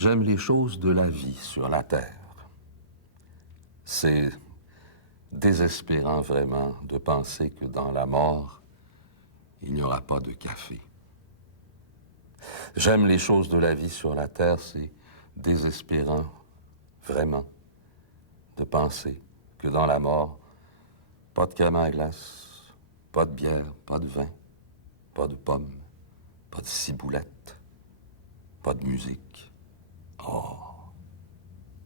J'aime les choses de la vie sur la terre. C'est désespérant vraiment de penser que dans la mort, il n'y aura pas de café. J'aime les choses de la vie sur la terre, c'est désespérant vraiment de penser que dans la mort, pas de crème à glace, pas de bière, pas de vin, pas de pommes, pas de ciboulette, pas de musique. Oh,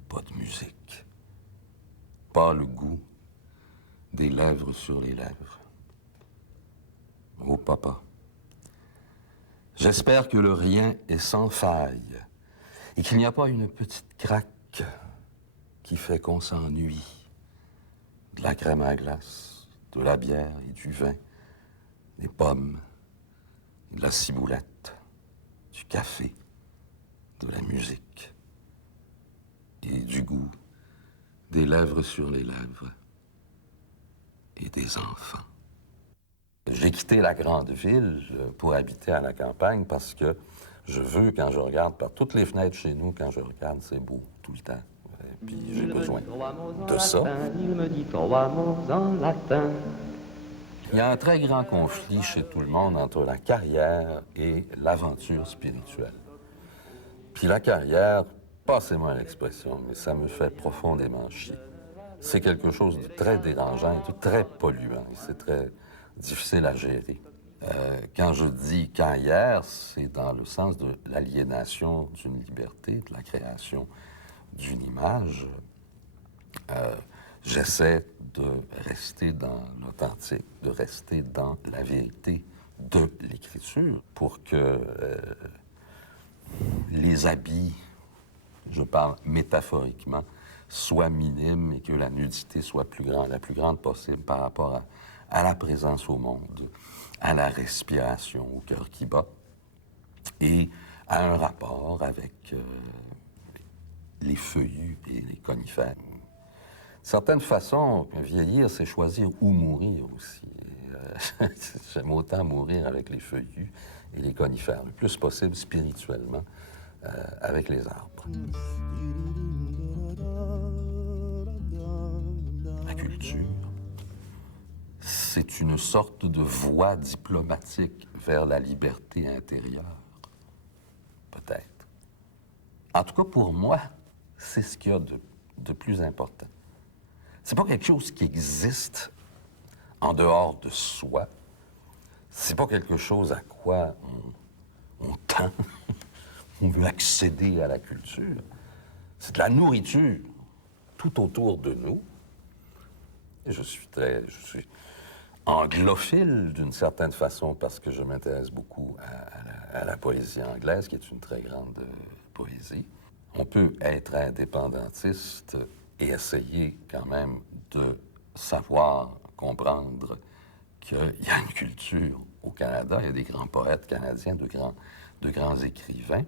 pas de musique. Pas le goût des lèvres sur les lèvres. Oh papa, j'espère que le rien est sans faille et qu'il n'y a pas une petite craque qui fait qu'on s'ennuie. De la crème à glace, de la bière et du vin, des pommes, de la ciboulette, du café, de la musique et du goût des lèvres sur les lèvres et des enfants. J'ai quitté la grande ville pour habiter à la campagne parce que je veux, quand je regarde par toutes les fenêtres chez nous, quand je regarde, c'est beau tout le temps. Et puis j'ai besoin de ça. Il me dit 3 mots en latin. Il y a un très grand conflit chez tout le monde entre la carrière et l'aventure spirituelle. Puis la carrière, passez-moi l'expression, mais ça me fait profondément chier. C'est quelque chose de très dérangeant et de très polluant. C'est très difficile à gérer. Quand je dis carrière, c'est dans le sens de l'aliénation d'une liberté, de la création d'une image. J'essaie de rester dans l'authentique, de rester dans la vérité de l'écriture pour que les habits, je parle métaphoriquement, soient minimes et que la nudité soit la plus grande possible par rapport à la présence au monde, à la respiration, au cœur qui bat, et à un rapport avec les feuillus et les conifères. Certaines façons, vieillir, c'est choisir où mourir aussi. J'aime autant mourir avec les feuillus et les conifères, le plus possible spirituellement, avec les arbres. La culture, c'est une sorte de voie diplomatique vers la liberté intérieure. Peut-être. En tout cas, pour moi, c'est ce qu'il y a de plus important. C'est pas quelque chose qui existe en dehors de soi. C'est pas quelque chose à quoi on tend. On veut accéder à la culture. C'est de la nourriture tout autour de nous. Et je suis anglophile d'une certaine façon parce que je m'intéresse beaucoup à la poésie anglaise, qui est une très grande poésie. On peut être indépendantiste et essayer quand même de savoir, comprendre qu'il y a une culture au Canada, il y a des grands poètes canadiens, de grands écrivains.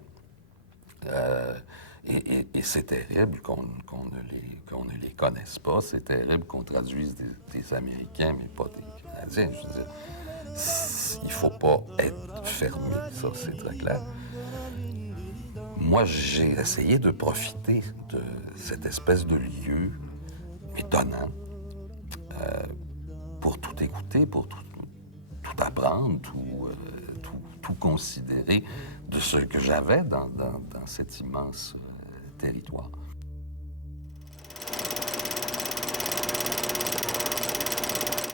Et c'est terrible qu'on ne les connaisse pas, c'est terrible qu'on traduise des Américains, mais pas des Canadiens. Je veux dire, il ne faut pas être fermé, ça, c'est très clair. Moi, j'ai essayé de profiter de cette espèce de lieu étonnant pour tout écouter, pour tout apprendre, tout considérer de ce que j'avais dans cet immense territoire.